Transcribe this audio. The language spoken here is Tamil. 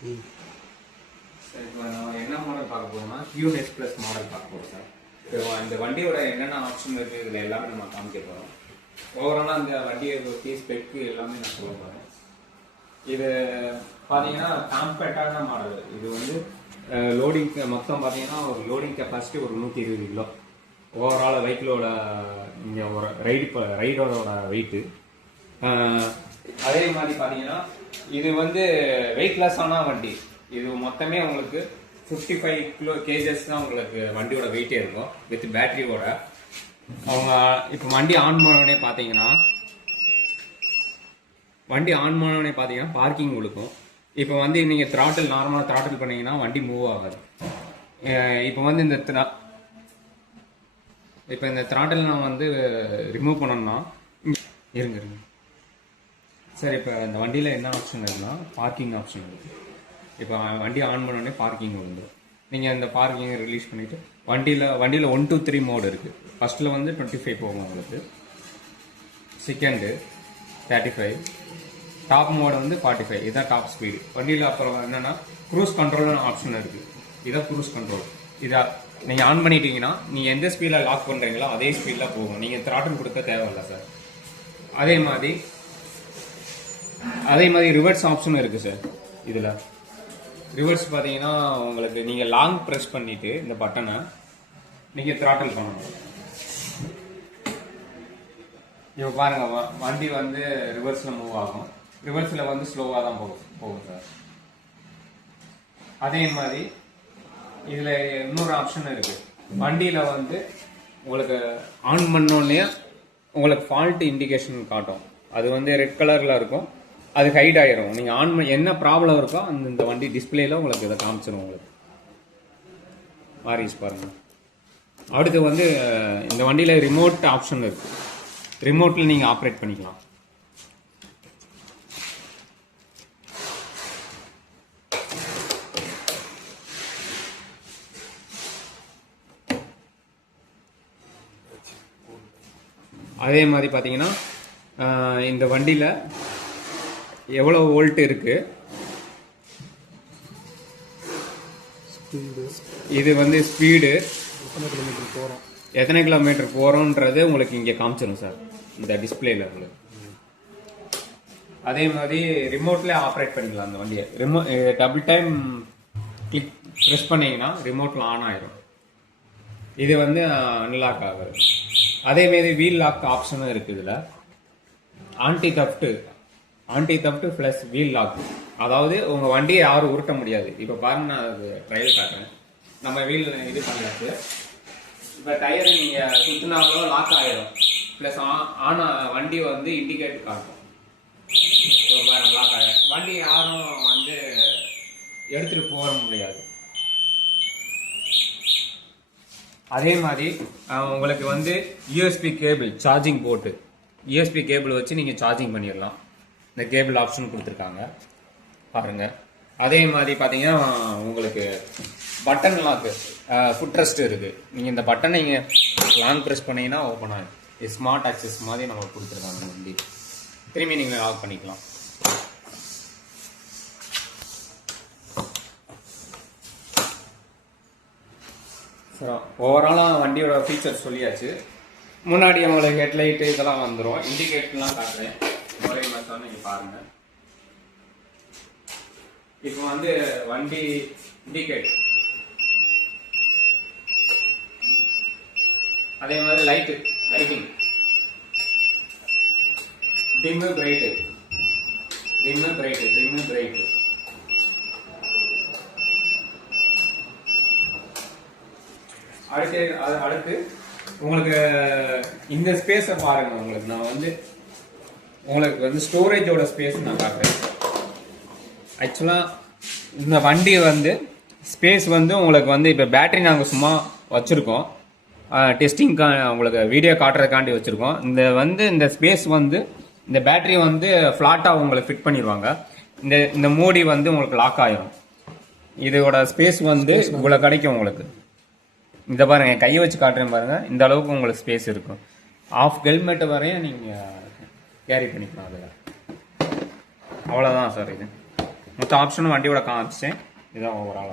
சார் இப்போ நம்ம என்ன மாடல் பார்க்க போறோம்னா கியூனெஸ் ப்ளஸ் மாடல் பார்க்க போறோம் சார். இப்போ இந்த வண்டியோட என்னென்ன ஆப்ஷன் இருக்குது இதில் எல்லாமே நம்ம காமிக்க போகிறோம் ஓவராலாக அந்த வண்டியை பற்றி ஸ்பெக்கு எல்லாமே நான் சொல்ல போகிறேன் இது பார்த்தீங்கன்னா காம்பேக்டான மாடல் இது வந்து லோடிங் மொத்தம் பார்த்தீங்கன்னா ஒரு லோடிங் கெப்பாசிட்டி ஒரு நூற்றி இருபது கிலோ. ஓவரால் வெஹிக்கிளோட இங்கே ஒரு ரைடு ரைடரோட வெயிட்டு அதே மாதிரி பார்த்தீங்கன்னா இது வந்து வெயிட் லாஸ் ஆனால் வண்டி. இது மொத்தமே உங்களுக்கு ஃபிஃப்டி ஃபைவ் கிலோ கேஜஸ் தான் உங்களுக்கு வண்டியோட வெயிட்டே இருக்கும் வித் பேட்டரியோட அவங்க இப்போ வண்டி ஆன் பண்ணோடனே பார்த்தீங்கன்னா வண்டி ஆன் பண்ணோடனே பார்த்தீங்கன்னா பார்க்கிங் கொடுக்கும் இப்போ வந்து நீங்கள் த்ராட்டில் நார்மலாக த்ராட்டில் பண்ணீங்கன்னா வண்டி மூவ் ஆகாது. இப்போ வந்து இந்த த்ரா இப்போ இந்த த்ராட்டில் நான் வந்து ரிமூவ் பண்ணோம்னா இருங்க இருங்க. சார் இப்போ இந்த வண்டியில் என்ன ஆப்ஷன் இருக்குன்னா பார்க்கிங் ஆப்ஷன் இருக்குது இப்போ வண்டி ஆன் பண்ணோடனே பார்க்கிங் வந்துடும் நீங்கள் அந்த பார்க்கிங்கை ரிலீஸ் பண்ணிவிட்டு வண்டியில் வண்டியில் ஒன் டூ த்ரீ மோடு இருக்குது ஃபஸ்ட்டில் வந்து டுவெண்ட்டி ஃபைவ் போகும் உங்களுக்கு. Second thirty five top mode வந்து ஃபார்ட்டி ஃபைவ் இதான் டாப் ஸ்பீடு வண்டியில் அப்புறம் என்னென்னா க்ரூஸ் கண்ட்ரோல்னு ஆப்ஷன் இருக்குது இதான் க்ரூஸ் கண்ட்ரோல் இதாக நீங்கள் ஆன் பண்ணிட்டீங்கன்னா நீங்கள் எந்த ஸ்பீடில் லாக் பண்ணுறீங்களோ அதே ஸ்பீடில் போகும். நீங்கள் த்ராட்டில் கொடுக்க தேவையில்ல சார். அதே மாதிரி அதே மாதிரி ரிவர்ஸ் ஆப்ஷனும் இருக்குது சார் இதில். ரிவர்ஸ் பார்த்தீங்கன்னா உங்களுக்கு நீங்கள் லாங் ப்ரெஸ் பண்ணிவிட்டு இந்த பட்டனை நீங்கள் த்ராட்டில் பண்ணணும். இப்போ பாருங்க வண்டி வந்து ரிவர்ஸில் மூவ் ஆகும். ரிவர்ஸில் வந்து ஸ்லோவாக தான் போகும் போகும் சார் அதே மாதிரி இதில் இன்னொரு ஆப்ஷன் இருக்குது வண்டியில் வந்து உங்களுக்கு ஆன் பண்ணோடனே உங்களுக்கு ஃபால்ட் இண்டிகேஷன் காட்டும். அது வந்து ரெட் கலரில் இருக்கும். அது ஹைட் ஆயிரும். நீங்கள் ஆன் என்ன ப்ராப்ளம் இருக்கோ அந்த இந்த வண்டி டிஸ்பிளேல உங்களுக்கு இதை காமிச்சிடும் உங்களுக்கு. மாறிஸ் பாருங்க. அடுத்து வந்து இந்த வண்டியில் ரிமோட் ஆப்ஷன் இருக்கு. ரிமோட்டில் நீங்கள் ஆப்ரேட் பண்ணிக்கலாம். அதே மாதிரி பார்த்தீங்கன்னா இந்த வண்டியில் எவ்வளோ வோல்ட் இருக்கு? ஸ்பீடு இது வந்து ஸ்பீடு எத்தனை கிலோமீட்டர் போகிறோம் எத்தனை கிலோமீட்டர் போகிறோன்றது உங்களுக்கு இங்கே காமிச்சிடும் சார். இந்த டிஸ்பிளேல உங்களுக்கு. அதே மாதிரி ரிமோட்ல ஆப்ரேட் பண்ணிக்கலாம் அந்த வண்டியை. Remote double time click press பண்ணீங்கன்னா ரிமோட்ல ஆன் ஆயிரும். இது வந்து அன்லாக் ஆகுது. அதே மாதிரி வீல் லாக் ஆப்ஷனும் இருக்கு இதுல. Anti theft anti theft plus wheel lock அதாவது உங்கள் வண்டியை யாரும் உருட்ட முடியாது. இப்போ பாருங்க நான் அது ட்ரையல் காட்டுறேன். நம்ம வீல் இது பண்ணியாச்சு. இப்போ டயர் நீங்கள் சுத்தினாங்களோ லாக் ஆகிடும் ப்ளஸ் ஆன் வண்டி வந்து இண்டிகேட் காட்டும். ஸோ பாருங்க லாக் ஆகிடும் வண்டி யாரும் வந்து எடுத்துகிட்டு போக முடியாது. அதே மாதிரி உங்களுக்கு வந்து யூஎஸ்பி கேபிள் சார்ஜிங் போட்டு யூஎஸ்பி கேபிள் வச்சு நீங்கள் சார்ஜிங் பண்ணிடலாம். இந்த கேபிள் ஆப்ஷன் கொடுத்துருக்காங்க. பாருங்கள் அதே மாதிரி பார்த்தீங்கன்னா உங்களுக்கு பட்டன் லாக்கு ஃபுட் ரெஸ்ட் இருக்குது நீங்கள் இந்த பட்டனை நீங்கள் லாங் ப்ரெஸ் பண்ணீங்கன்னா ஓப்பன் ஆகும். ஸ்மார்ட் ஆக்சஸ் மாதிரி நமக்கு கொடுத்துருக்காங்க இந்த வண்டி. திரும்பி நீங்கள் ஆஃப் பண்ணிக்கலாம். ஸோ ஓவராலாக வண்டியோட ஃபீச்சர்ஸ் சொல்லியாச்சு. முன்னாடி உங்களுக்கு ஹெட்லைட்டு இதெல்லாம் வந்துடும் இண்டிகேட்டர்லாம் காட்டுறேன். ஒரே மாதிரி நீங்கள் பாருங்கள் இப்போ வந்து வண்டி இண்டிகேட். அதே மாதிரி light lighting. Dim bright. Dim bright dim bright. அடுத்து அது அடுத்து உங்களுக்கு இந்த ஸ்பேஸை பாருங்க உங்களுக்கு நான் வந்து உங்களுக்கு வந்து ஸ்டோரேஜோட ஸ்பேஸ் நான் காட்டுறேன் ஆக்சுவலாக இந்த வண்டி வந்து ஸ்பேஸ் வந்து உங்களுக்கு வந்து இப்போ பேட்டரி நாங்கள் சும்மா வச்சுருக்கோம். டெஸ்டிங்க்கா உங்களுக்கு வீடியோ காட்டுறதுக்காண்டி வச்சுருக்கோம். இந்த வந்து இந்த ஸ்பேஸ் வந்து இந்த பேட்டரி வந்து ஃப்ளாட்டாக உங்களுக்கு ஃபிட் பண்ணிடுவாங்க இந்த இந்த மூடி வந்து உங்களுக்கு லாக் ஆயிரும். இதோட ஸ்பேஸ் வந்து இவ்வளோ கிடைக்கும் உங்களுக்கு. இந்த பாருங்க என் கையை வச்சு காட்டுறேன் பாருங்க. இந்த அளவுக்கு உங்களுக்கு ஸ்பேஸ் இருக்கும். ஆஃப் ஹெல்மெட் வரையும் நீங்கள் கேரி பண்ணிக்கலாம் அதில் அவ்வளோதான் சார் இது. மொத்த ஆப்ஷனும் வண்டியோட காமிச்சேன். இதுதான் ஓவரால்